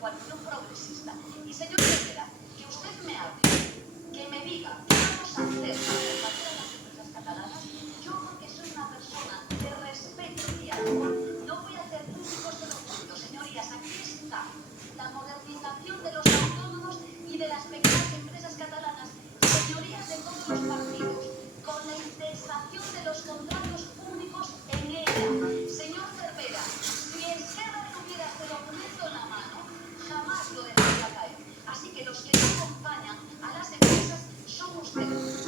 coalición progresista. Y señor Cervera, que usted me hable, que me diga qué vamos a hacer para combatir a las empresas catalanas, yo porque soy una persona de respeto y amor, no voy a hacer públicos de documentos. Señorías, aquí está la modernización de los autónomos y de las pequeñas empresas catalanas, señorías de todos los partidos, con la indexación de los contratos públicos en ella. Señor Cervera, si Esquerra tuviera este documento en la mano, jamás lo dejaría caer. Así que los que no acompañan a las empresas son ustedes.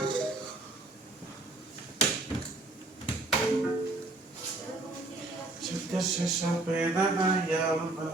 Sientes esa pena y alma.